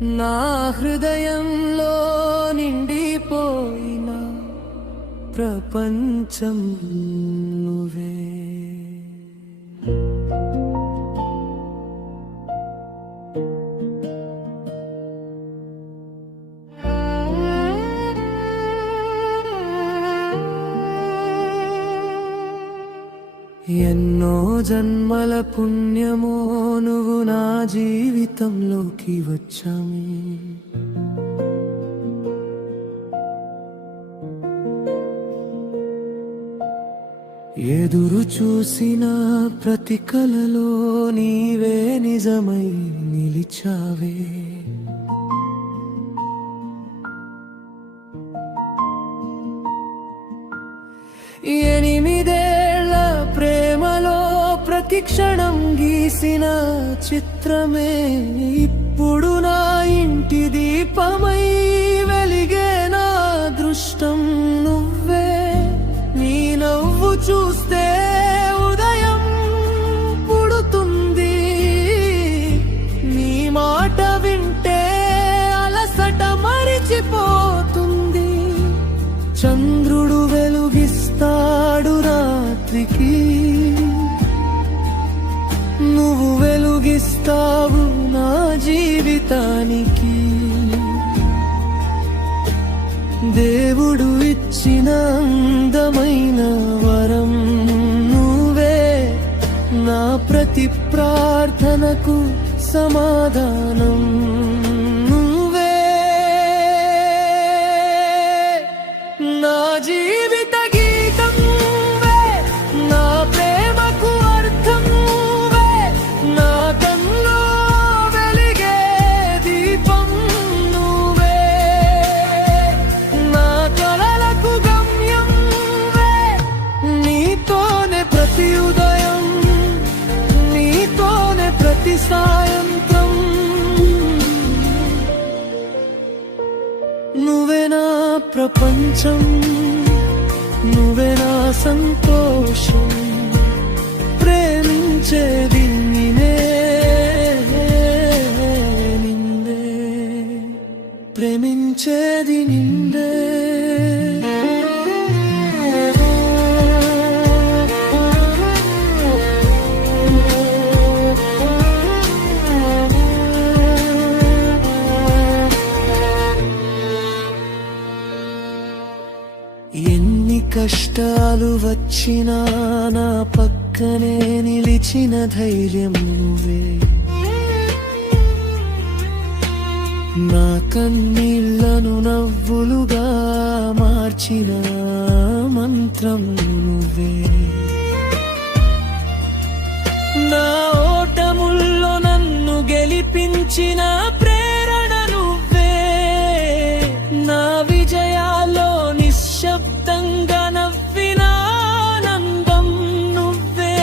నా హృదయంలో నిండిపోయిన ప్రపంచం నువ్వే. ఎన్నో జన్మల పుణ్యమో నువ్వు నా జీవితంలోకి వచ్చామి. ఎదురు చూసిన ప్రతి కలలో నీవే నిజమై నిలిచావే. ఎనిమిదేళ్ల ప్రేమలో ప్రతి క్షణం గీసిన చిత్రమే ఇప్పుడు నా ఇంటి దీపమై వెలిగే. నా దృష్టం నువ్వే. నీ నవ్వు చూస్తే ఉదయం పుడుతుంది. నీ మాట వింటే అలసట మరిచిపోతుంది. చంద్రుడు వెలుగిస్తాడు రాత్రికి, నువ్వు వెలుగిస్తావు నా జీవితానికి. దేవుడు ఇచ్చిన అందమైన వరం నువ్వే. నా ప్రతి ప్రార్థనకు సమాధానం నువ్వే. నా జీవిత గీతం నువ్వే, నా ప్రేమకు అర్థం నువ్వే. నా కన్నులో వెలిగే దీపం నువ్వే. నా కలలకు గమ్యం నువ్వే. నీతోనే ప్రతి ఉదయం, నీతోనే ప్రతి సాయంత్రం. నువ్వే నా ప్రపంచం, నువ్వే నా సంతోషం. ప్రేమించేది నిన్నే, నిన్నే ప్రేమించేది నిన్నే. ఎన్ని కష్టాలు వచ్చినా నా పక్కనే నిలిచిన ధైర్యం నువ్వే. నా కన్నీళ్లను నవ్వులుగా మార్చిన మంత్రం నువ్వే. నా ఓటముల్లో నన్ను గెలిపించిన ప్రేరణ నువ్వే. నా విజయాల్లో నిశ్శబ్దంగా నవ్విన ఆనందం నువ్వే.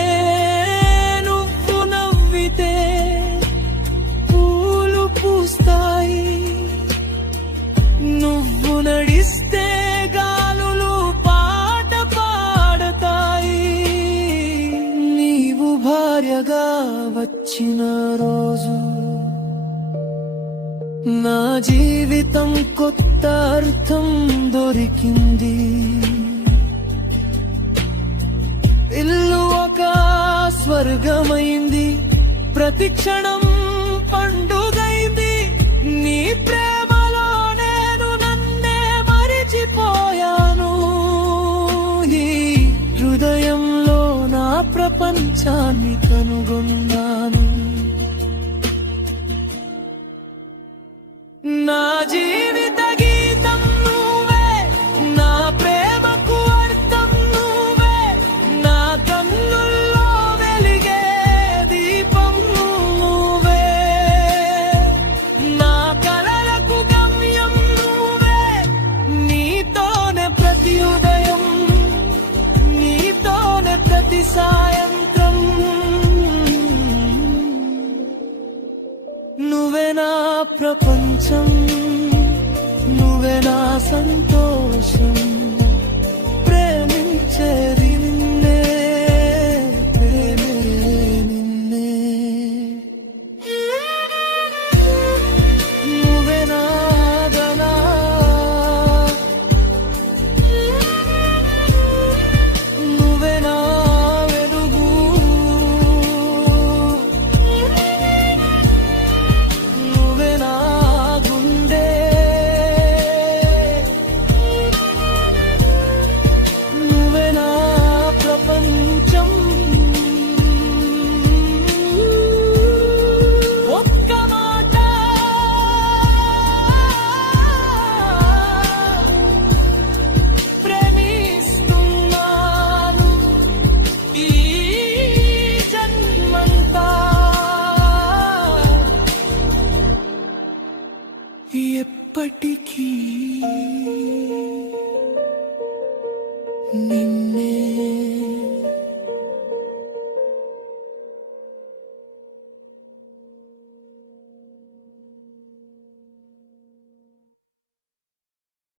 నువ్వు నవ్వితే పూలు పూస్తాయి, నువ్వు నడిస్తే గాలులు పాట పాడతాయి. నీవు భార్యగా వచ్చిన రోజు నా జీవితం కొత్త అర్థం దొరికింది. ఇల్లు ఒక స్వర్గమైంది, ప్రతి క్షణం పండుగైంది. నీ ప్రేమలో నేను నన్నే మరిచిపోయాను. ఈ హృదయంలో నా ప్రపంచాన్ని కనుగొన్నాను. నా జీవిత గీతం నువ్వే, నా ప్రేమకు అర్థం నువ్వే. నా కన్నుల్లో వెలిగే దీపం నువ్వే. నా కలలకు గమ్యం నువ్వే. నీతోనే ప్రతి ఉదయం, నీతోనే ప్రతి సాయంత్రం. నువ్వే నా ప్రపంచం, నువ్వే నా సంతోషం. ప్రేమించేది నిన్నే, ప్రేమే నిన్నే. ఎప్పటికీ నిన్నే